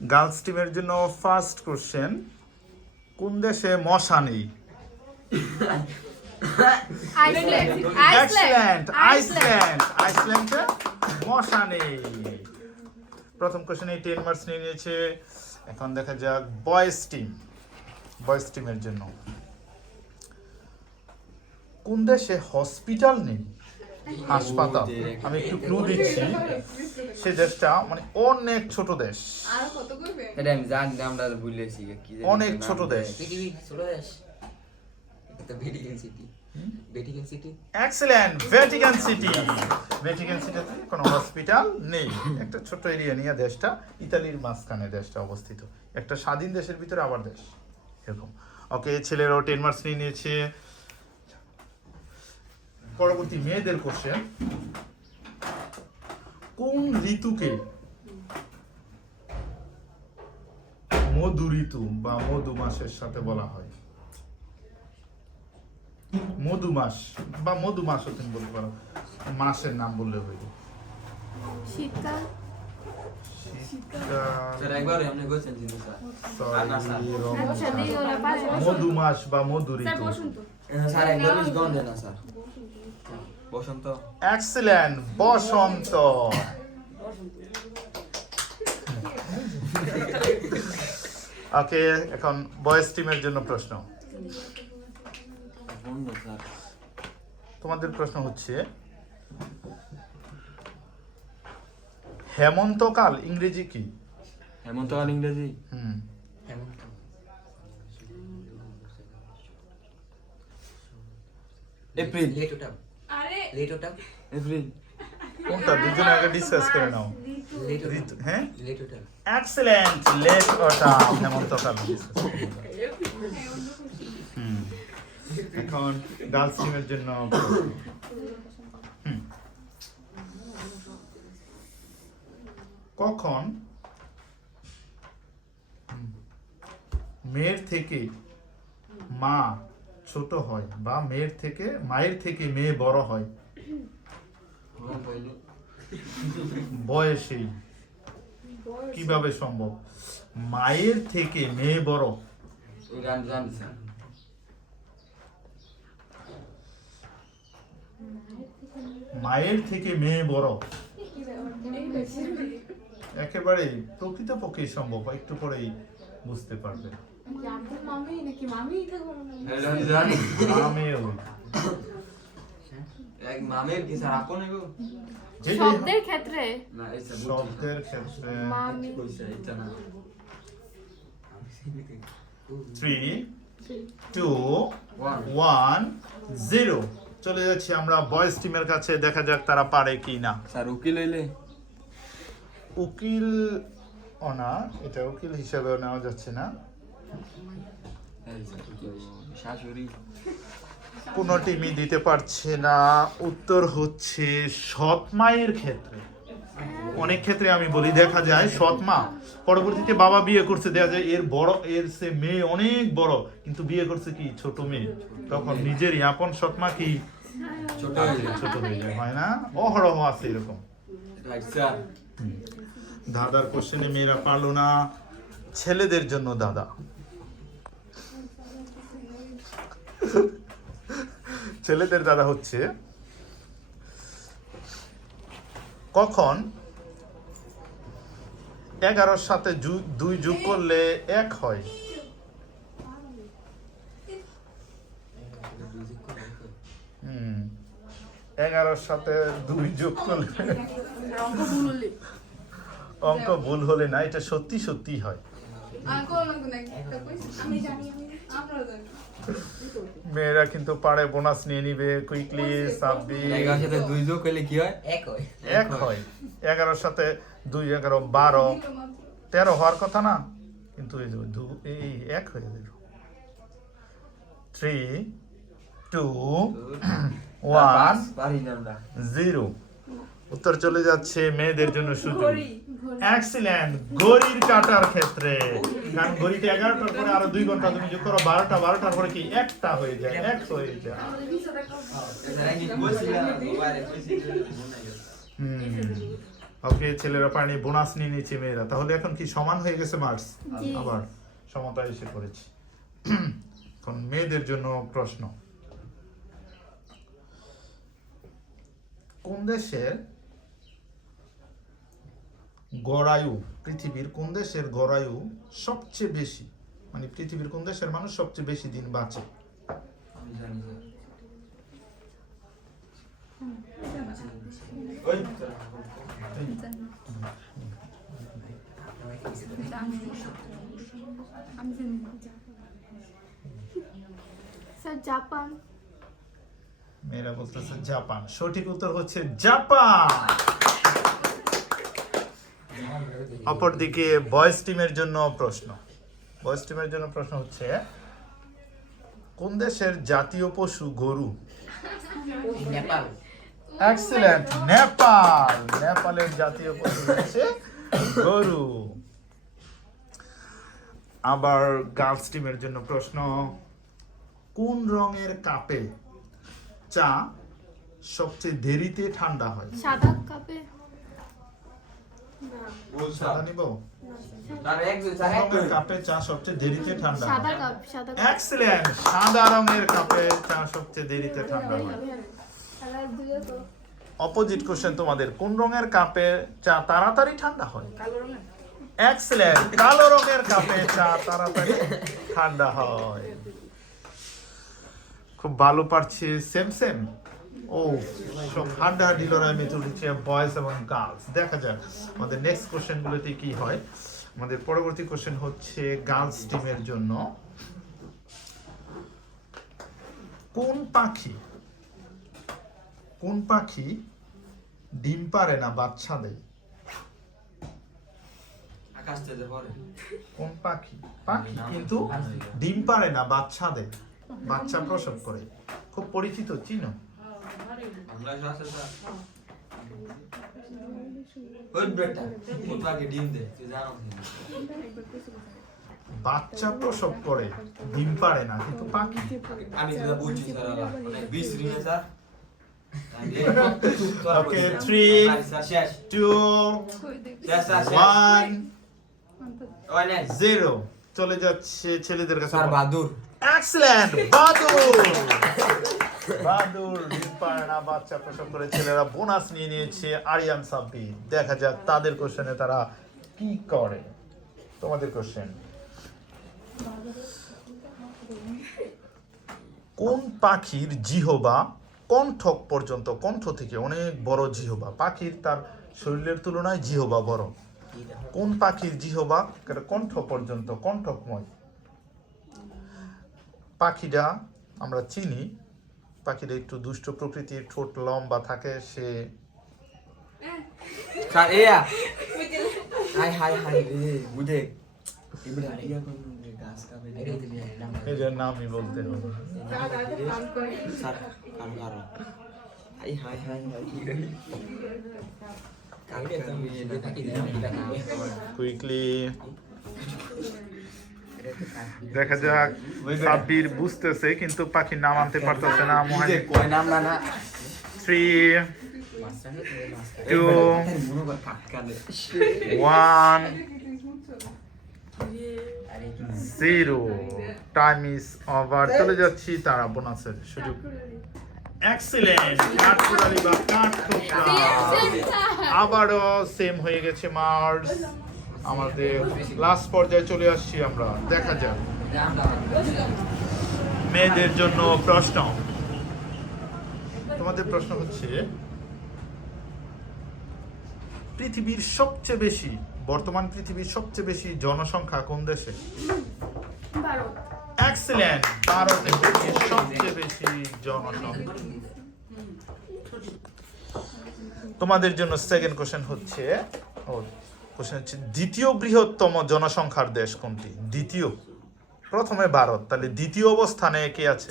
Girls টিমের জন্য first question, কোন দেশে মশা নেই? এক্সেলেন্ট, আইসল্যান্ডে মশা নেই। প্রথম কোশ্চেনে 10 মার্কস নিয়ে নিয়েছে। এখন দেখা যাক বয়েজ টিমের জন্য কোন দেশে হসপিটাল নেই, হাসপাতাল? আমি একটু ক্লু দিচ্ছি, সে দেশটা মানে অনেক ছোট দেশ, এটা আমি জানি না, আমরা ভুলেছি কি জানি অনেক ছোট দেশ। পৃথিবী ছোট দেশ, এটা Vatican city. Vatican city, excellent, Vatican সিটিতে কোনো হসপিটাল নেই। একটা ছোট এরিয়া নিয়ে দেশটা, ইতালির মাঝখানে দেশটা অবস্থিত, একটা স্বাধীন দেশের ভিতরে আবার দেশ এরকম। ওকে, ছেলেরাও 10 মার্কস নিয়ে নিয়েছে। পরবর্তী মেয়েদের কোশ্চেন, কোন ঋতুকে মধু ঋতু বা মধু মাসের সাথে বলা হয়? মধু মাস বা মধু মাসও তুমি বলতে পারো, মাসের নাম বললে হইল। শীতকাল। স্যার একবার আপনি বলছেন কিন্তু স্যার আচ্ছা দেই ওলা পারে মধু মাস বা মধু স্যার ঋতু। বসুন তো। স্যার একবার বেশি গন্ধ না স্যার, বসন্ত। এক্সেলেন্ট, বসন্ত। ওকে, এখন বয়েজ টিমের জন্য প্রশ্ন। গন্ধ স্যার। তোমাদের প্রশ্ন হচ্ছে, হেমন্তকাল ইংরেজি কি? হেমন্তকাল ইংরেজি হেমন্ত, এপ্রিল। লেট ওটাম, আরে লেট ওটাম, এপ্রিল। কোনটা দুজনে আগে ডিসকাস করে নাও। লেট ওটাম, ঋতু, হ্যাঁ late autumn. Excellent, late autumn, হেমন্তকাল। এখন গার্লস টিমের জন্য কখন মেয়ের থেকে মা ছোট হয় বা মায়ের থেকে মেয়ে বড় হয়? বয়সেই। কিভাবে সম্ভব? মায়ের থেকে মেয়ে বড়, ওই গান জানি স্যার। মায়ের থেকে মেয়ে বড়, একেবারে প্রকৃতপক্ষে সম্ভব, একটু পরেই বুঝতে পারবে। আপনার মামি নাকি মামি থাকবো না? এটা জানি। আমিও এক মামের কি স্যার আপন এগো? শব্দের ক্ষেত্রে না এই স্যার শব্দের ক্ষেত্রে মামি কইছে এটা না। 3, 2, 1, 0। চলে যাচ্ছি আমরা বয়েজ টিমের কাছে, দেখা যাক তারা পারে কি না। স্যার উকিল হইলে উকিল ও না, এটা উকিল হিসেবেও নেওয়া যাচ্ছে না। এই স্যার উকিল শাশুড়ি। কোনো টিমই দিতে পারছে না। উত্তর হচ্ছে সৎ মায়ের ক্ষেত্রে। অনেক ক্ষেত্রে আমি বলি, দেখা যায় সৎ মা পরবর্তীতে বাবা বিয়ে করছে, দেখা যায় এর সে মেয়ে অনেক বড়, কিন্তু বিয়ে করছে কি ছোট মেয়ে, তখন নিজেরই আপন সৎ মা কি ছোট হয়ে যায়, হয় না? অহরহ আছে এরকম। Right sir. দাদার কোশ্চেনে মেয়েরা পারলো না। ছেলেদের জন্য দাদা, ছেলেদের দাদা হচ্ছে, কখন 11-র সাথে 2 যোগ করলে 1 হয়? 11-র সাথে 2 যোগ করলে অঙ্ক ভুল হলে না, এটা সত্যি হয়। মেয়েরা কিন্তু পারে, বোনাস নিয়ে নিবে কুইকলি। 26, 11 সাথে 2 যোগ করলে কি হয়? এক হয়। 1 হয়। 11-র সাথে 2, 11, 12, 13 হওয়ার কথা না, কিন্তু এই 1 হয়ে গেল। 3, 2, 1, পারি না আমরা। 0। উত্তর চলে যাচ্ছে মেয়েদের জন্য সুযোগ। এক্সিলেন্ট, ঘড়ির কাটার ক্ষেত্রে, কারণ ঘড়িতে 11টার পরে আরো 2 ঘন্টা তুমি যোগ করো, 12টার পরে কি 1টা হয়ে যায়, 1 হয়ে যায়। স্যার কি বলছিলা? দুবারে কইছি মনে গেল। ওকে, ছেলেরা পারেনি, বোনাস নিয়ে নিচ্ছে মেয়েরা। তাহলে এখন কি সমান হয়ে গেছে মার্কস? জি। আবার সমতা এসে পড়েছে। এখন মেয়েদের জন্য প্রশ্ন, কোন দেশের গড়ায়ু, পৃথিবীর কোন দেশের গড়ায়ু সবচেয়ে বেশি, মানে পৃথিবীর কোন দেশের মানুষ সবচেয়ে বেশি দিন বাঁচে? আমি জানি স্যার। ওই স্যার জাপান। মেয়েরা বলতেছে জাপান। সঠিক উত্তর হচ্ছে জাপান। অপরদিকে বয়েজ টিমের জন্য প্রশ্ন, বয়েজ টিমের জন্য প্রশ্ন হচ্ছে, কোন দেশের জাতীয় পশু গরু? নেপাল। এক্সেলেন্ট, নেপাল। নেপালের জাতীয় পশু হচ্ছে গরু। আবার গার্লস টিমের জন্য প্রশ্ন, কোন রঙের কাপে চা সবচেয়ে দেরিতে ঠান্ডা হয়? সাদা কাপে। বল স্যার। সাদা নিব? স্যার এক কোন স্যার এক রঙের কাপে চা সবচেয়ে দেরিতে ঠান্ডা সাদা হয়? কাপ, সাদা কাপ। এক্সেলেন্ট, সাদা রঙের কাপে চা সবচেয়ে দেরিতে ঠান্ডা হয়। অপোজিট কোশ্চেন তোমাদের, কোন রঙের কাপে চা তাড়াতাড়ি ঠান্ডা হয়? এক্সেলেন্ট, কালো রঙের কাপে চা তাড়াতাড়ি ঠান্ডা হয়। খুব ভালো পারছে, সেম সেম। ও, সব হাড্ডাহাড্ডি লড়াই মেতে উঠেছে বয়েজ এবং গার্লস। দেখা যাক আমাদের নেক্সট কোশ্চেন গুলোতে কি হয়। আমাদের পরবর্তী কোশ্চেন হচ্ছে গার্লস টিমের জন্য, কোন পাখি ডিম পারে না বাচ্চা দেয়? আকাশ থেকে পড়ে। কোন পাখি কিন্তু ডিম পারে না বাচ্চা দেয়, বাচ্চা প্রসব করে? খুব পরিচিত, চিনো? আমরা আছে স্যার। ওই বেটা কোন পাখি ডিম দেয় তুই জানো না? বাচ্চা প্রসব করে, ডিম পারে না, কিন্তু পাখি। আমি যেটা বুঝছি স্যার অনেক বিশ্রী না স্যার। ওকে, 3 স্যার শেষ 2 শেষ স্যার 1 ওই নাই 0 চলে যাচ্ছে ছেলেদের কাছে। স্যার বাদুর। এক্সেলেন্ট, বাদুর। বাদুর ডিম পারে না, বাচ্চা প্রসব করে। ছেলেরা বোনাস নিয়ে নিয়েছে। আরিয়ান সাব্বির, দেখা যাক তাদের কোশ্চেনে তারা কি করে। তোমাদের কোশ্চেন, কোন পাখির জিহবা কণ্ঠক পর্যন্ত, কণ্ঠ থেকে অনেক বড় জিহবা? পাখির তার শরীরের তুলনায় জিহবা বড়। কোন পাখির জিহবা কণ্ঠ পর্যন্ত, কণ্ঠকময়? পাখিটা আমরা চিনি, পাখিটা একটু দুষ্ট প্রকৃতির, ঠোঁট লম্বা থাকে। সে স্যার এয়া হাই হাই হাই রে বুঝে ইবরা ইয়া কোন গাছ কাবে রে এটার নামই বলতে হবে। স্যার কাল কারো হাই হাই হাই কুইকলি দেখা যাক। সাব্বির বুঝতেছে কিন্তু পাখির নাম আনতে পারতেছে না। মোহানি কয় নাম না না 3 2 1 0 টাইম ইজ ওভার। চলে যাচ্ছি তারা বোনাসের সুযোগ। এক্সিলেন্ট, কাঠকুড়ালি বা কাঠঠোকরা। আবারও সেম হয়ে গেছে মার্কস। আমাদের লাস্ট পর্যায়ে চলে আসছি আমরা। দেখা যাক মেয়েদের জন্য প্রশ্ন। তোমাদের প্রশ্ন হচ্ছে, পৃথিবীর সবচেয়ে বেশি, বর্তমান পৃথিবীর সবচেয়ে বেশি জনসংখ্যা কোন দেশে? ভারত। এক্সেলেন্ট, ভারতে পৃথিবীর সবচেয়ে বেশি জনসংখ্যা। তোমাদের জন্য সেকেন্ড কোশ্চেন হচ্ছে, দ্বিতীয় বৃহত্তম জনসংখ্যার দেশ কোনটি? দ্বিতীয়, প্রথমে ভারত, তাহলে দ্বিতীয় অবস্থানে কে আছে?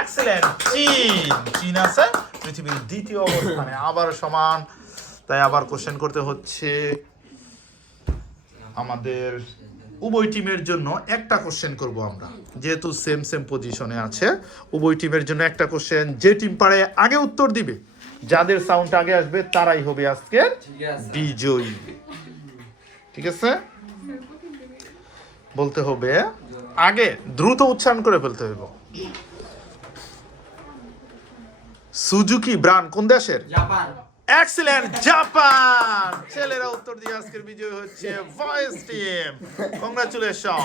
এক্সেলেন্ট, চীন। চীন আছে পৃথিবীর দ্বিতীয় অবস্থানে। আবার সমান, তাই আবার কোশ্চেন করতে হচ্ছে। আমাদের উভয় টিমের জন্য একটা কোশ্চেন করব আমরা, যেহেতু সেম সেম পজিশনে আছে। উভয় টিমের জন্য একটা কোশ্চেন, যে টিম পারে আগে উত্তর দিবে যাদের সাউন্ড আগে আসবে তারাই হবে আজকের ঠিক আছে বিজয়ী। ঠিক আছে, বলতে হবে আগে, দ্রুত উচ্চারণ করে ফেলতে হবে। সুজুকি ব্র্যান্ড কোন দেশের? Japan excellent, Japan. ছেলেরা উত্তর দিয়ে আজকের বিজয় হচ্ছে ভয়েস টিম। কংগ্রাচুলেশন।